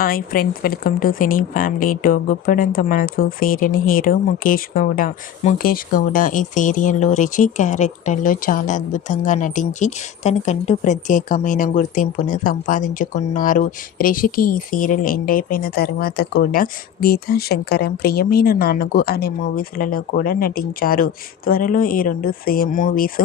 Hi friends, welcome to cine family two. గుప్పడంత మనసు serial hero Mukesh Gowda. Mukesh Gowda ఈ సీరియల్లో రిషి క్యారెక్టర్లో చాలా అద్భుతంగా నటించి తనకంటూ ప్రత్యేకమైన గుర్తింపును సంపాదించుకున్నారు. రిషికి ఈ సీరియల్ ఎండ్ అయిపోయిన తర్వాత కూడా గీతా శంకరం, ప్రియమైన నాన్నకు అనే మూవీస్లలో కూడా నటించారు. త్వరలో ఈ రెండు మూవీస్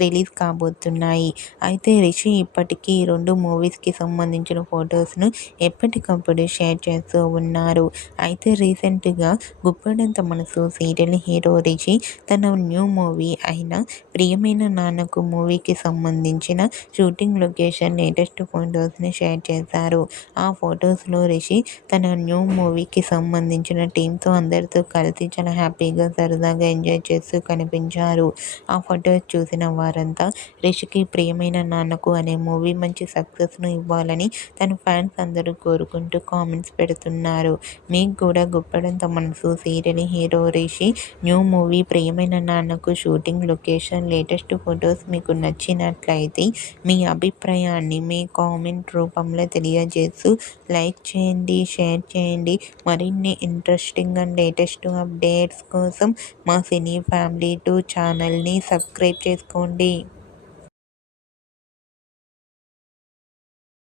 రిలీజ్ కాబోతున్నాయి. అయితే రిషి ఇప్పటికీ ఈ రెండు మూవీస్కి సంబంధించిన ఫొటోస్ను ఎప్పటికప్పుడు షేర్ చేస్తూ ఉన్నారు. అయితే రీసెంట్గా గుప్పడంత మనసు సీరియల్ హీరో రిషి తన న్యూ మూవీ అయిన ప్రియమైన నాన్నకు మూవీకి సంబంధించిన షూటింగ్ లొకేషన్ లేటెస్ట్ ఫొటోస్ని షేర్ చేశారు. ఆ ఫొటోస్లో రిషి తన న్యూ మూవీకి సంబంధించిన టీంతో అందరితో కలిసి చాలా హ్యాపీగా సరదాగా ఎంజాయ్ చేస్తూ కనిపించారు. ఆ ఫొటోస్ చూసిన వారంతా రిషికి ప్రియమైన నాన్నకు అనే మూవీ మంచి సక్సెస్ను ఇవ్వాలని తన ఫ్యాన్స్ అందరూ కోరుకుంటూ కామెంట్స్ పెడుతున్నారు. మీకు కూడా గుప్పడంత మనసు serial hero Rishi new movie ప్రియమైన నాన్నకు షూటింగ్ లొకేషన్ లేటెస్ట్ ఫొటోస్ మీకు నచ్చినట్లయితే మీ అభిప్రాయాన్ని మీ కామెంట్ రూపంలో తెలియజేస్తూ లైక్ చేయండి, షేర్ చేయండి. మరిన్ని ఇంట్రెస్టింగ్ అండ్ లేటెస్ట్ అప్డేట్స్ కోసం మా సినీ ఫ్యామిలీ 2 ఛానల్ని సబ్స్క్రైబ్ చేసుకోండి.